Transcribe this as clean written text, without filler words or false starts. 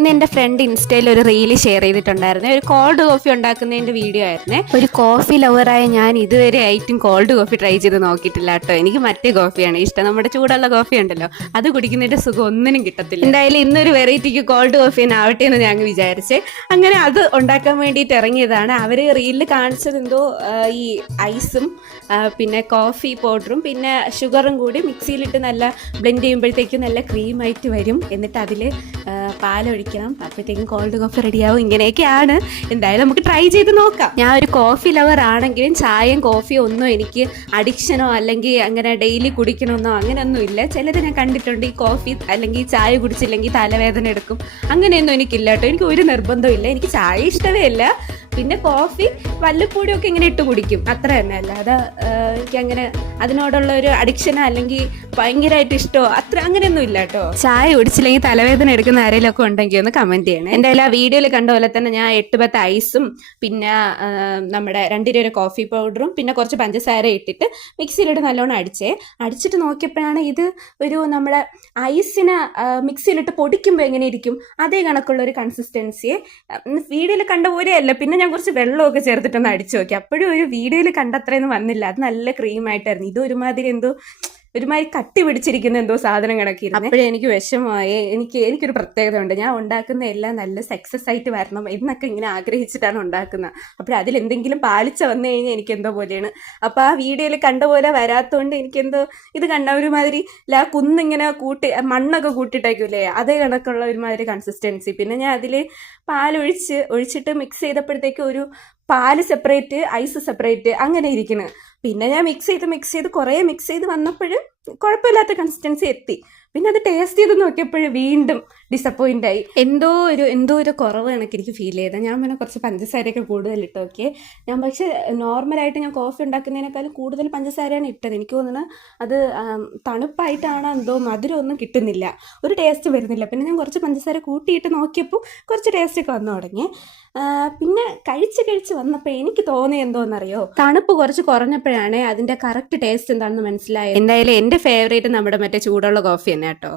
ഇന്ന് എൻ്റെ ഫ്രണ്ട് ഇൻസ്റ്റയിൽ ഒരു റീല് ഷെയർ ചെയ്തിട്ടുണ്ടായിരുന്നു. ഒരു കോൾഡ് കോഫി ഉണ്ടാക്കുന്നതിൻ്റെ വീഡിയോ ആയിരുന്നേ. ഒരു കോഫി ലവറായ ഞാൻ ഇതുവരെ ആയിട്ടും കോൾഡ് കോഫി ട്രൈ ചെയ്ത് നോക്കിയിട്ടില്ല കേട്ടോ. എനിക്ക് മറ്റേ കോഫിയാണ് ഇഷ്ടം. നമ്മുടെ ചൂടുള്ള കോഫി ഉണ്ടല്ലോ, അത് കുടിക്കുന്നതിൻ്റെ സുഖം ഒന്നിനും കിട്ടത്തില്ല. എന്തായാലും ഇന്നൊരു വെറൈറ്റിക്ക് കോൾഡ് കോഫി തന്നെ ആവട്ടെ എന്ന് ഞാൻ വിചാരിച്ചേ. അങ്ങനെ അത് ഉണ്ടാക്കാൻ വേണ്ടിയിട്ട് ഇറങ്ങിയതാണ്. അവർ റീലിൽ കാണിച്ചത് എന്തോ ഈ ഐസും പിന്നെ കോഫി പൗഡറും പിന്നെ ഷുഗറും കൂടി മിക്സിയിലിട്ട് നല്ല ബ്ലെൻഡ് ചെയ്യുമ്പോഴത്തേക്കും നല്ല ക്രീമായിട്ട് വരും. എന്നിട്ട് അതിൽ പാലൊഴിക്കണം, അപ്പോഴത്തേക്കും കോൾഡ് കോഫി റെഡിയാവും. ഇങ്ങനെയൊക്കെയാണ്. എന്തായാലും നമുക്ക് ട്രൈ ചെയ്ത് നോക്കാം. ഞാൻ ഒരു കോഫി ലവർ ആണെങ്കിലും ചായയും കോഫിയും ഒന്നും എനിക്ക് അഡിക്ഷനോ അല്ലെങ്കിൽ അങ്ങനെ ഡെയിലി കുടിക്കണമെന്നോ അങ്ങനെയൊന്നും ഇല്ല. ചിലത് ഞാൻ കണ്ടിട്ടുണ്ട്, ഈ കോഫി അല്ലെങ്കിൽ ചായ കുടിച്ചില്ലെങ്കിൽ തലവേദന എടുക്കും, അങ്ങനെയൊന്നും എനിക്കില്ല കേട്ടോ. എനിക്ക് ഒരു നിർബന്ധവും ഇല്ല. എനിക്ക് ചായ ഇഷ്ടമേ അല്ല, പിന്നെ കോഫി വല്ലപ്പോഴും ഇങ്ങനെ ഇട്ട് കുടിക്കും, അത്ര തന്നെ. അല്ലാതെ എനിക്കങ്ങനെ അതിനോടുള്ള ഒരു അഡിക്ഷനോ അല്ലെങ്കിൽ ഭയങ്കരമായിട്ട് ഇഷ്ടമോ അത്ര അങ്ങനെയൊന്നും ഇല്ല കേട്ടോ. ചായ കുടിച്ചില്ലെങ്കിൽ തലവേദന എടുക്കുന്ന ആരെങ്കിലും ഒക്കെ ഉണ്ടെങ്കിൽ ഒന്ന് കമൻറ്റ് ചെയ്യണേ. എന്തായാലും ആ വീഡിയോയിൽ കണ്ട പോലെ തന്നെ ഞാൻ 8-10 ഐസും പിന്നെ നമ്മുടെ 2 രൂപ കോഫി പൗഡറും പിന്നെ കുറച്ച് പഞ്ചസാര ഇട്ടിട്ട് മിക്സിയിലിട്ട് നല്ലോണം അടിച്ചിട്ട് നോക്കിയപ്പോഴാണ് ഇത് ഒരു നമ്മുടെ ഐസിനെ മിക്സിയിലിട്ട് പൊടിക്കുമ്പോൾ എങ്ങനെ ഇരിക്കും അതേ കണക്കുള്ള ഒരു കൺസിസ്റ്റൻസിയെ വീഡിയോയിൽ കണ്ട പോലെയല്ല. പിന്നെ ഞാൻ കുറച്ച് വെള്ളമൊക്കെ ചേർത്തിട്ടൊന്ന് അടിച്ചു നോക്കി, അപ്പോഴും ഒരു വീഡിയോയിൽ കണ്ടത്രയൊന്നും വന്നില്ല. അത് നല്ല ക്രീമായിട്ടായിരുന്നു. ഇത് ഒരുമാതിരി കട്ടി പിടിച്ചിരിക്കുന്ന എന്തോ സാധനം കണക്കിയിരുന്നു. അപ്പോഴേ എനിക്ക് വിഷമമായി. എനിക്കൊരു പ്രത്യേകത ഉണ്ട്, ഞാൻ ഉണ്ടാക്കുന്ന എല്ലാം നല്ല സക്സസ് ആയിട്ട് വരണം എന്നൊക്കെ ഇങ്ങനെ ആഗ്രഹിച്ചിട്ടാണ് ഉണ്ടാക്കുന്നത്. അതിലെന്തെങ്കിലും പാളിച്ച വന്നു കഴിഞ്ഞാൽ എനിക്കെന്തോ പോലെയാണ്. അപ്പോൾ ആ വീഡിയോയിൽ കണ്ട പോലെ വരാത്തതുകൊണ്ട് എനിക്കെന്തോ ഇത് കണ്ട ഒരുമാതിരി കുന്നിങ്ങനെ മണ്ണൊക്കെ കൂട്ടിയിട്ടേക്കൂലേ, അതേ കണക്കുള്ള ഒരുമാതിരി കൺസിസ്റ്റൻസി. പിന്നെ ഞാൻ അതിൽ ഒഴിച്ചിട്ട് മിക്സ് ചെയ്തപ്പോഴത്തേക്ക് ഒരു പാല് സെപ്പറേറ്റ് ഐസ് സെപ്പറേറ്റ് അങ്ങനെ ഇരിക്കുന്നു. പിന്നെ ഞാൻ മിക്സ് ചെയ്ത് കുറേ മിക്സ് ചെയ്ത് വന്നപ്പോൾ കുഴപ്പമില്ലാത്ത കൺസിസ്റ്റൻസി എത്തി. പിന്നെ അത് ടേസ്റ്റ് ചെയ്ത് നോക്കിയപ്പോൾ വീണ്ടും ഡിസപ്പോയിൻ്റ് ആയി. എന്തോ ഒരു കുറവ് കണക്ക് എനിക്ക് ഫീൽ ചെയ്തത്. ഞാൻ പിന്നെ കുറച്ച് പഞ്ചസാരയൊക്കെ കൂടുതൽ ഇട്ട് നോക്കിയേ. ഞാൻ പക്ഷേ നോർമലായിട്ട് ഞാൻ കോഫി ഉണ്ടാക്കുന്നതിനേക്കാളും കൂടുതൽ പഞ്ചസാരയാണ് ഇട്ടത്. എനിക്ക് തോന്നുന്നത് അത് തണുപ്പായിട്ടാണ് എന്തോ മധുരമൊന്നും കിട്ടുന്നില്ല, ഒരു ടേസ്റ്റ് വരുന്നില്ല. പിന്നെ ഞാൻ കുറച്ച് പഞ്ചസാര കൂട്ടിയിട്ട് നോക്കിയപ്പോൾ കുറച്ച് ടേസ്റ്റൊക്കെ വന്നു തുടങ്ങി. പിന്നെ കഴിച്ച് വന്നപ്പോൾ എനിക്ക് തോന്നിയത് എന്തോന്നറിയോ, തണുപ്പ് കുറച്ച് കുറഞ്ഞപ്പോഴാണ് അതിൻ്റെ കറക്റ്റ് ടേസ്റ്റ് എന്താണെന്ന് മനസ്സിലായത്. എന്തായാലും എൻ്റെ ഫേവറേറ്റ് നമ്മുടെ മറ്റേ ചൂടുള്ള കോഫി തന്നെ കേട്ടോ.